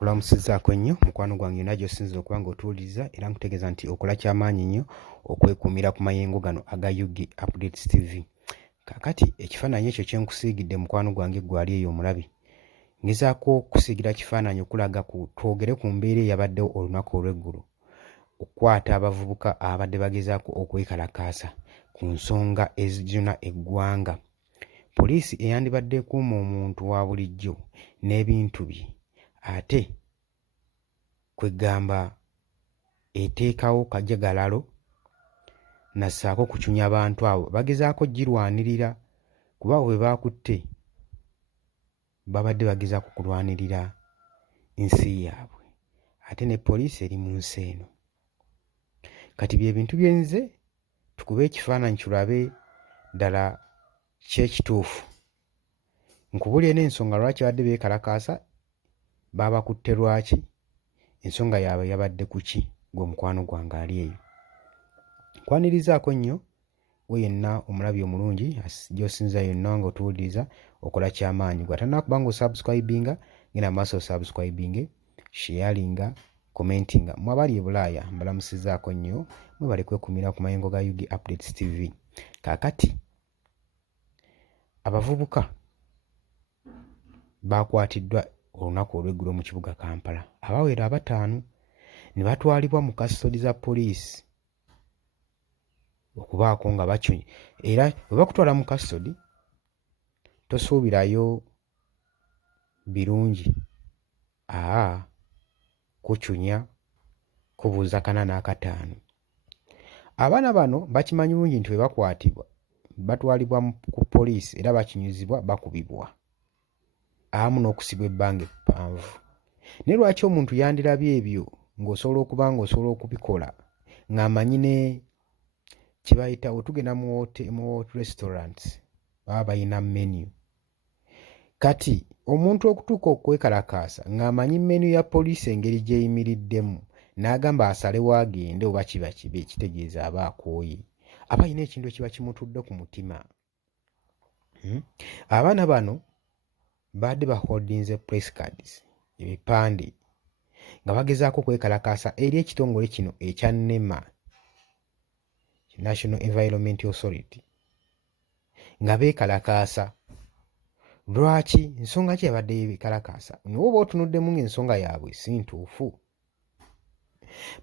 Olamusizaako nnyo mukwano gwange yonna gy'osinzira okuba ng'otuwuliriza era nkutegeeza nti okola ky'amaanyi nnyo okwekuumira ku mayengo gano aga UG Updates TV. Kaakati ekifaananyi ekyo kye nkusiigidde mukwano gwange gwali eyo omulabi. Ngezaako kusiigira kifaananyi okulaga twogere ku mbeera eyabaddewo olunaku olw'eggulo okukwata abavubuka abadde bagezaako okwekalakaasa ku nsonga ezijuna eggwanga. Poliisi eyandibadde ekuuma omuntu wa bulijjo n'ebintu bye ate kwegamba eteekawo kajagalalo nassaako kucunya abantu abo bagezaako girwanirira kuba bwe baakutte babadde bagezaako kulwanirira nsi yaabwe ate ne poliisi eri mu nsi eno. Kati bye bintu bye nze tukube ekifaananyi tulabe ddala kyekituufu. Nkubulire n'ensonga lwaki badde beekalakaasa, baabakutte lwaki, ensonga yaabwe yabadde ku ki gwe mukwano gwange ali eyo. Nkwanirizaako nnyo we yenna omulabi omulungi gy'osinza yonna ng'otuwuliriza okola ky'amaanyi. Gw'atannakuba ng'osubscribinga genda mu maaso osubscribinge, sharinga, commentinga. Mmwe abali e Bulaaya mbalamusizaako nnyo mwebale kwekuumira ku mayengo ga UG Updates TV. Kaakati abavubuka baakwatiddwa olunaku olw'eggulo mu kibuga Kampala abawera 5 ne batwalibwa mu kastodi za poliisi okubaako nga bacunya era bwe bakutwala mu kastodi tosuubirayo birungi, kucunya kubuuza 4 n'akataano. Abaana bano bakimanyi bulungi nti bwe bakwatibwa batwalibwa ku poliisi era bakinyuzibwa bakubibwa amu n'okusibwa ebbanga eppanvu. Naye lwaki omuntu yandirabye ebyo ng'osobola okuba ng'osobola okubikola ng'amanyi ne kye bayita otugenda mu restaurants baba balina menu. Kati omuntu okutuuka okwekalakaasa ng'amanyi menu ya poliisi engeri gy'eyimiriddemu n'agamba asalewo agende oba kiba kibi ekitegeeza aba akooye, aba alina ekintu ekiba kimutudde ku mutima. Abaana bano baadde baholdinze press cards, ebipande nga bagezaako okwekalakaasa eri ekitongole kino ekya NEMA, National Environment Authority, nga beekalakaasa. Lwaki? Nsonga ki yabadde beekalakaasa? Nawe oba otunuddemu ng'ensonga yaabwe si ntuufu.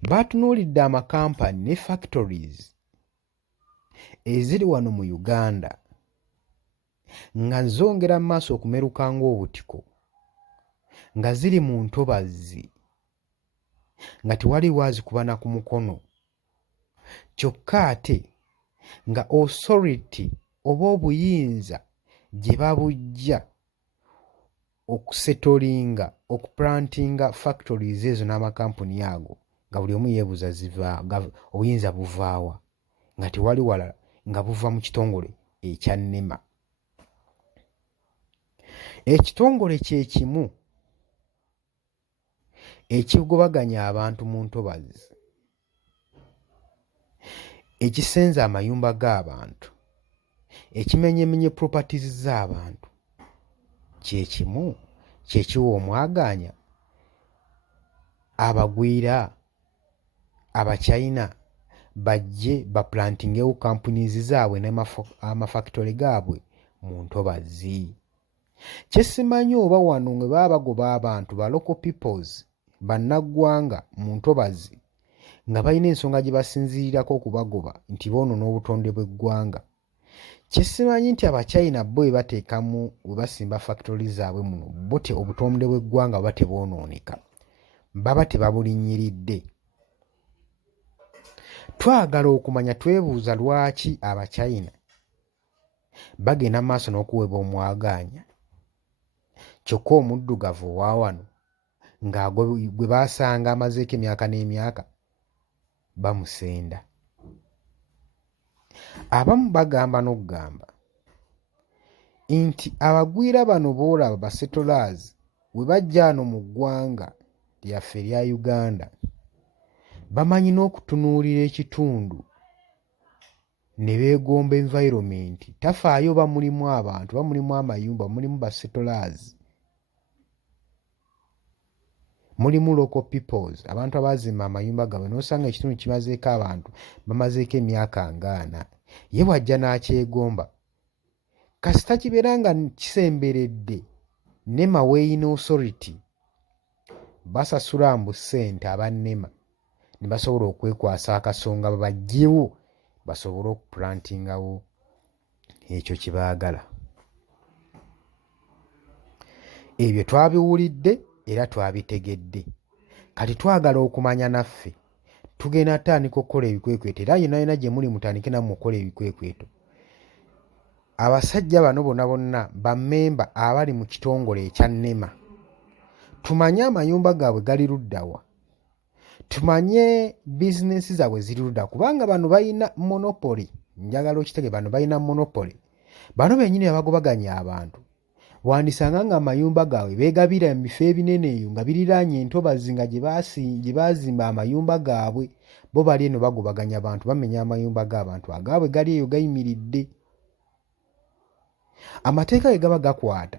Baatunuulidde amakampani ne factories eziri wano mu Uganda nga zongera mu maaso okumeruka ng'obutiko, nga ziri mu ntobazi, nga tewali waazikuba na ku mukono, kyokka ate nga authority oba obuyinza gye babujja okusetolinga okuplantinga factories ezo n'amakampuni ago nga buli omu yeebuuza obuyinza buvaawa, nga tewali walala nga buva mu kitongole ekya NEMA. Ekitongole kye kimu ekigobaganya abantu mu ntobazi, ekisenza amayumba g'abantu, ekimenyemenye properties z'abantu, kye kimu kye kiwa omwagaanya abagwira Abachina bajje baplantingewo companies zaabwe n'amafactory gaabwe mu ntobazi. Kye simanyi oba wano mwe baba bagoba abantu ba local peoples bannaggwanga mu ntobazi nga balina ensonga gye basinziirirako okubagoba nti boonoona obutonde bw'eggwanga. Kye simanyi nti Abachina bo bwe bateekamu bwe basimba factory zaabwe muno bo obutonde bw'eggwanga buba tebwonooneka, baba tebabulinnyiridde. Twagala okumanya, twebuuza lwaki Abachina bagenda mu maaso n'okuweebwa omwagaanya kyokka omuddugavu owa wano gwe baasanga amazeeko emyaka n'emyaka bamusenda. Abamu bagamba n'okugamba nti abagwira bano boolaba basettlers bwe bajja wano mu ggwanga lyaffe erya Uganda bamanyi n'okutunuulira ekitundu ne beegomba environment, tafaayo ba mulimu abantu, ba mulimu amayumba, mulimu basettlers. mulimu local peoples, abantu abaazimba amayumba gaabwe n'osanga ekitundu kimazeeko abantu bamazeeko emyaka ng'ana, ye wajja n'akyegomba kasita kibeera nga kisemberedde NEMA Wayne Authority basasula mbu ssente abannema ne basobola okwekwasa akasonga babagyewo basobole okuplantingawo ekyo kye baagala. Ebyo twabiwulidde era twabitegedde. Kati twagala okumanya naffe tugenda tandika okukola ebikwekweto era yonna yonna gye muli mutandike nammwe okukola ebikwekweto. Abasajja bano bonna bonna bammemba abali mu kitongole ekya NEMA. Tumanye amayumba gaabwe gali luddawa. Tumanye bizinensi zaabwe ziri ludda kubanga bano balina monopoly. Njagala okitege bano balina monopoly. Bano bennyini abagobaganya abantu. Wandisanga nga amayumba gaabwe beegabira mu bifo ebinene eyo nga biriraanye entobazi nga gye baazimba amayumba gaabwe. Bo bali eno bagobaganya abantu bamenya amayumba g'abantu agaabwe gali eyo gayimiridde. Amateeka ge gaba gakwata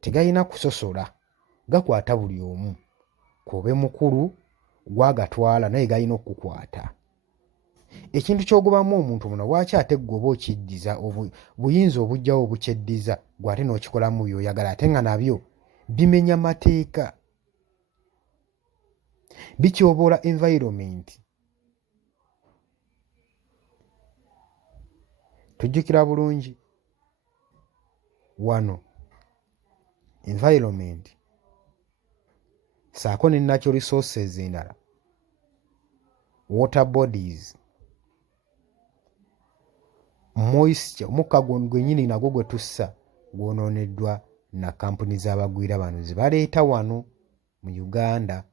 tegalina kusosola, gakwata buli omu. Kobe mukulu gwagatwala naye galina okukwata. Ekintu ky'ogobamu omuntu muno lwaki ate ggwe oba okiddiza buyinza obujjawo obukyeddiza gwe ate n'okikolamu by'oyagala ate nga nabyo bimenya mateeka. Bityoboola environment. Tujjukira bulungi wano environment saako ne natural resources endala, water bodies, moisture, omukka gwennyini nagwo gwe tussa gwonooneddwa na kampuni z'abagwira bano ze baleeta wano mu Uganda.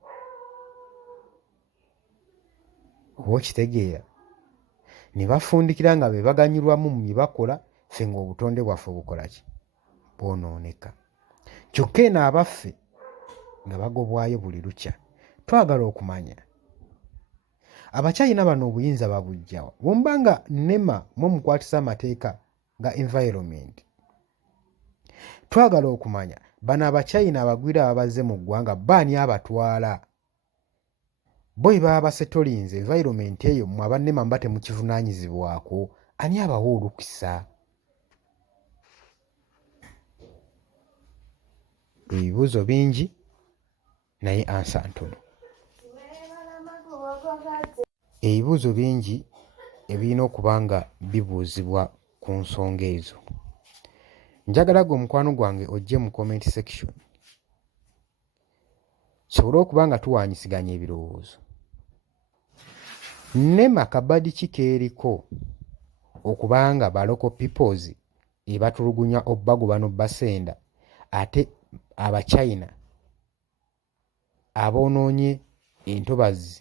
Oba okitegeera ne bafundikira nga be baganyulwamu mu bye bakola, ffe ng'obutonde bwaffe bukola ki? Bwonooneka. Kyokka eno abaffe nga bagobwayo buli lukya. Twagala okumanya abakyayina bano obuyinza babuggyawa bw'oba nga NEMA mwe mukwatisa amateeka ga environment. Twagala okumanya bano abakyayina abagwira ababaze mu ggwanga baani abatwala. Bo bwe baba basetolinze environment eyo mmwe aba NEMA mba temukivunaanyizibwako, ani abawa olukisa? Ebibuuzo bingi naye ansa ntono. Ebibuuzo bingi ebirina okuba nga bibuuzibwa ku nsonga ezo. Njagala gwe mukwano gwange ojje mu comment section sobole okuba nga tuwaanyisiganya ebirowoozo. NEMA kabadi ki keeriko okubanga ba local peoples ebatulugunya obbagoba n'obbasenda ate Abachina aboonoonye entobazi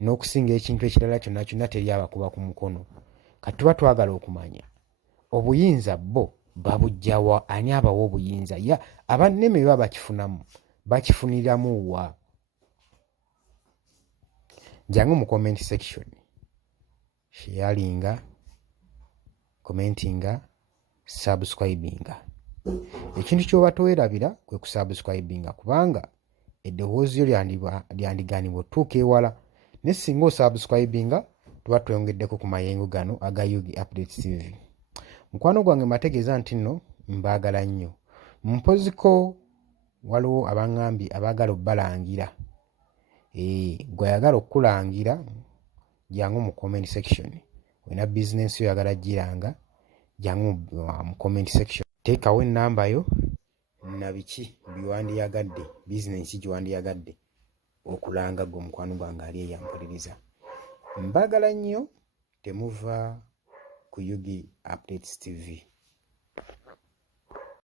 n'okusinga ekintu ekirala kyonna kyonna teri abakuba ku mukono. Kati tuba twagala okumanya obuyinza bo babuggyawa, ani abawa obuyinza? Aba NEMA bye baba bakifuniramu wa? Jangu mu comment section sharinga, commentinga, subscribinga. Ekintu ky'oba towerabira kwe kusubscribinga kubanga eddoboozi lyo lyandigaanibwa otuuka ewala, ne singa osubscribinga tuba tweyongeddeko ku mayengo gano aga Yugi Updates TV. Mukwano gwange mategeeza nti nno mbaagala nnyo. Mpoziko waliwo abaŋŋambye abaagala obbalangira. Gwe ayagala okukulangira jangu mu comment section. Wena bizinensi yo oyagala giranga jangu mu comment section. Teekawo ennamba yo na biki biwandiyagadde, bizinensi giwandiyagadde okulanga gwe mukwano gwange ali eyampuliriza. Mbaagala nnyo, temuva ku Yugi Updates TV.